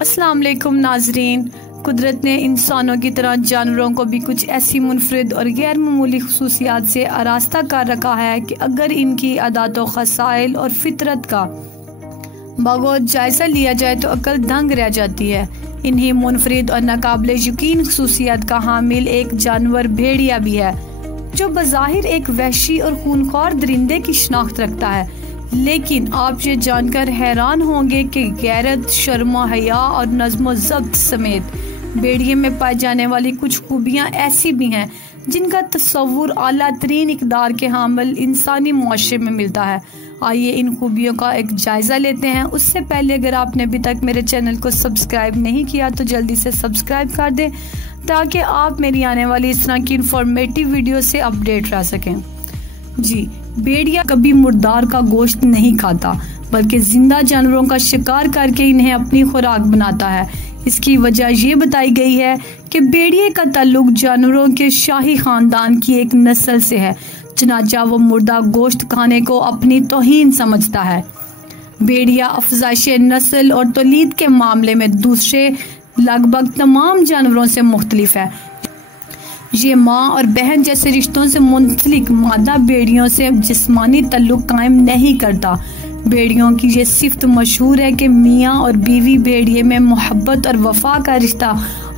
अस्सलाम वालेकुम नाजरीन। कुदरत ने इंसानों की तरह जानवरों को भी कुछ ऐसी मुनफरिद और गैर मामूली खसूसियात से आरास्ता कर रखा है कि अगर इनकी आदातों खसाइल और फितरत का बगौर जायज़ा लिया जाए तो अकल दंग रह जाती है। इन्हीं मुनफरिद और नाकाबिले यकीन खसूसियात का हामिल एक जानवर भेड़िया भी है, जो बज़ाहिर एक वहशी और खूनख्वार दरिंदे की शनाख्त रखता है। लेकिन आप ये जानकर हैरान होंगे कि गैरत, शर्म, हया और नज़्म ज़ब्त समेत भेड़िए में पाई जाने वाली कुछ खूबियाँ ऐसी भी हैं जिनका तस्वुर आला तरीन इक़दार के हामिल इंसानी मुआशरे में मिलता है। आइए इन खूबियों का एक जायज़ा लेते हैं। उससे पहले अगर आपने अभी तक मेरे चैनल को सब्सक्राइब नहीं किया तो जल्दी से सब्सक्राइब कर दें ताकि आप मेरी आने वाली इस तरह की इंफॉर्मेटिव वीडियो से अपडेट रह सकें। जी, भेड़िया कभी मुर्दार का गोश्त नहीं खाता बल्कि जिंदा जानवरों का शिकार करके इन्हें अपनी खुराक बनाता है। इसकी वजह ये बताई गई है कि भेड़िए का ताल्लुक जानवरों के शाही खानदान की एक नस्ल से है, चनाचा वो मुर्दा गोश्त खाने को अपनी तौहीन समझता है। भेड़िया अफजाइश नस्ल और तौलीद के मामले में दूसरे लगभग तमाम जानवरों से मुख्तलिफ है। ये माँ और बहन जैसे रिश्तों से मुंसलिक मादा भेड़ियों से जिस्मानी ताल्लुक कायम नहीं करता। भेड़ियों की ये सिफ्त मशहूर है कि मियाँ और बीवी भेड़िए में मोहब्बत और वफा का रिश्ता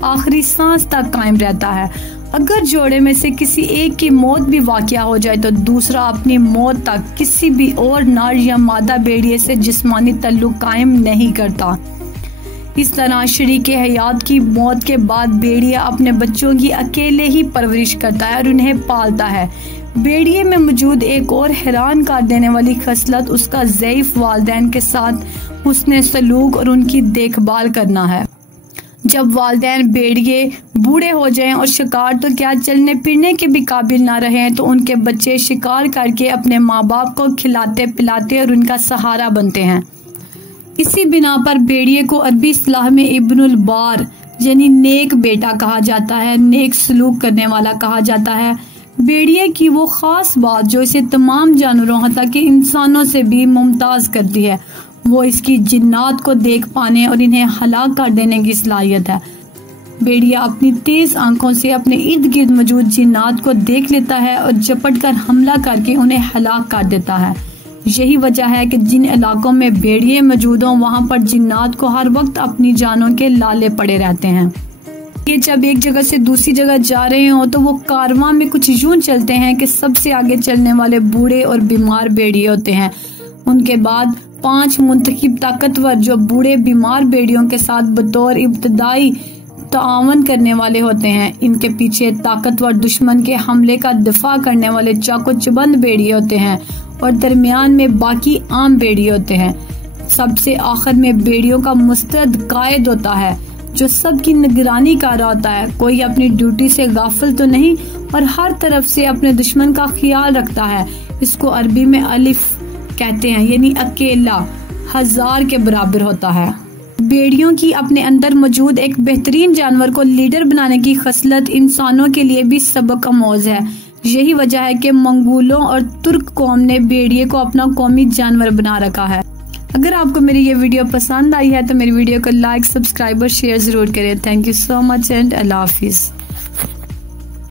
आखिरी सांस तक कायम रहता है। अगर जोड़े में से किसी एक की मौत भी वाक़या हो जाए तो दूसरा अपनी मौत तक किसी भी और नर या मादा भेड़िए से जिस्मानी ताल्लुक कायम नहीं करता। इस तरह शरीके हयात की मौत के बाद भेड़िया अपने बच्चों की अकेले ही परवरिश करता है और उन्हें पालता है। भेड़िए में मौजूद एक और हैरान कर देने वाली खसलत उसका ज़ईफ वालिदैन के साथ हुस्न सलूक और उनकी देखभाल करना है। जब वालिदैन भेड़िए बूढ़े हो जाएं और शिकार तो क्या चलने फिरने के भी काबिल ना रहें तो उनके बच्चे शिकार करके अपने माँ बाप को खिलाते पिलाते और उनका सहारा बनते हैं। इसी बिना पर भेड़िए को अरबी इस्लाह में इब्नुल बार यानी नेक बेटा कहा जाता है, नेक सलूक करने वाला कहा जाता है। भेड़िए की वो खास बात जो इसे तमाम जानवरों हत्ता कि इंसानों से भी मुमताज करती है, वो इसकी जिन्नात को देख पाने और इन्हें हलाक कर देने की सलाहियत है। भेड़िया अपनी तेज आंखों से अपने इर्द गिर्द मौजूद जिन्नात को देख लेता है और झपट कर हमला करके उन्हें हलाक कर देता है। यही वजह है कि जिन इलाकों में भेड़िए मौजूद हों वहाँ पर जिन्नात को हर वक्त अपनी जानों के लाले पड़े रहते हैं। ये जब एक जगह से दूसरी जगह जा रहे हों तो वो कारवां में कुछ यूं चलते हैं कि सबसे आगे चलने वाले बूढ़े और बीमार भेड़िए होते हैं। उनके बाद 5 मुंतखब ताकतवर जो बूढ़े बीमार भेड़ियों के साथ बतौर इब्तदाई तावन करने वाले होते हैं। इनके पीछे ताकतवर दुश्मन के हमले का दिफा करने वाले चाको चबंद भेड़िए होते हैं और दरमियान में बाकी आम भेड़िए होते हैं। सबसे आखिर में भेड़ियों का मुस्तद कायद होता है जो सबकी निगरानी कर रहा होता है। कोई अपनी ड्यूटी से गाफिल तो नहीं और हर तरफ से अपने दुश्मन का ख्याल रखता है। इसको अरबी में अलिफ कहते हैं, यानी अकेला 1000 के बराबर होता है। भेड़ियों की अपने अंदर मौजूद एक बेहतरीन जानवर को लीडर बनाने की खसलत इंसानों के लिए भी सबक आमोज है। यही वजह है कि मंगोलों और तुर्क कौम ने भेड़िए को अपना कौमी जानवर बना रखा है। अगर आपको मेरी ये वीडियो पसंद आई है तो मेरी वीडियो को लाइक, सब्सक्राइब और शेयर जरूर करें। Thank you so much and Allah Hafiz.